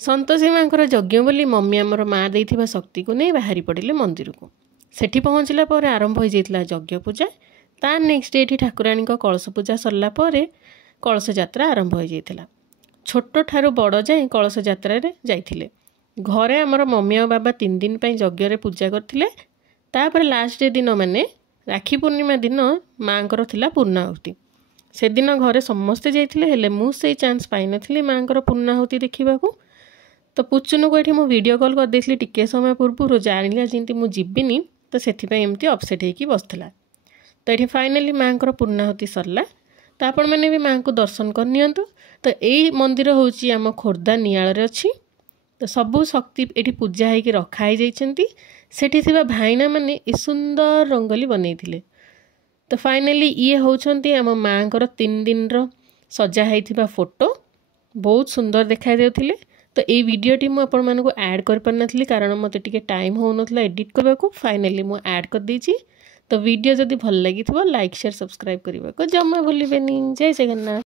संतोषी माँ यज्ञ बोली मम्मी आमर माँ देथिबा शक्ति को नहीं बाहरी पड़े मंदिर को। सेठी पहुँचला पर आरंभ हो जाइतिला यज्ञ पूजा। तार नेक्स्ट डे ठाकुराणी कलश पूजा सरला पर कलश यात्रा आरंभ हो जाइतिला। छोट ठारू बड़ जाए कलश यात्रा रे जाइथिले। घरे आमर मम्मी और बाबा 3 दिन पई यज्ञ रे पूजा करथिले। तापर लास्ट डे दिन माने राखी पूर्णिमा दिन माँकर थिला पूर्णाहुति। से दिन घरे समस्ते जाइथिले हेले मु से चांस पाई नथिली माँकर पूर्णाहुति देखिबाकू। तो पुचुनु को ये वीडियो कॉल कर देथिली टिके समय पूर्व जानिला जिंती मु जिबिनी तो सेथिपई एमती अपसेट होइकी बसथिला। तो ये फाइनली माँकर पूर्णाहुति सरला। तो आपण मैंने भी माँ को दर्शन कर नियंतु। तो यही मंदिर होची आम खोर्धा नियाल रे अछि। तो सबू शक्ति ये पूजा होगी रखाई जाइछंती। सेठी थिबा भाईना माने ए सुंदर रंगोली बनैथिले। तो फाइनली ये होचंती आम माँकर 3 दिन रो सजा होइथिबा फोटो बहुत सुंदर देखाई देउथिले। तो ये वीडियोटी मु आपण मानको ऐड कर पारनथली कारण मते टिके टाइम हो नथला एडिट करबाकू। फाइनली मु ऐड कर देछि। तो वीडियो जदि भल लागिथिबो लाइक शेयर सब्सक्राइब करबाको जम्मा भूलिबेनी। जय जगन्नाथ।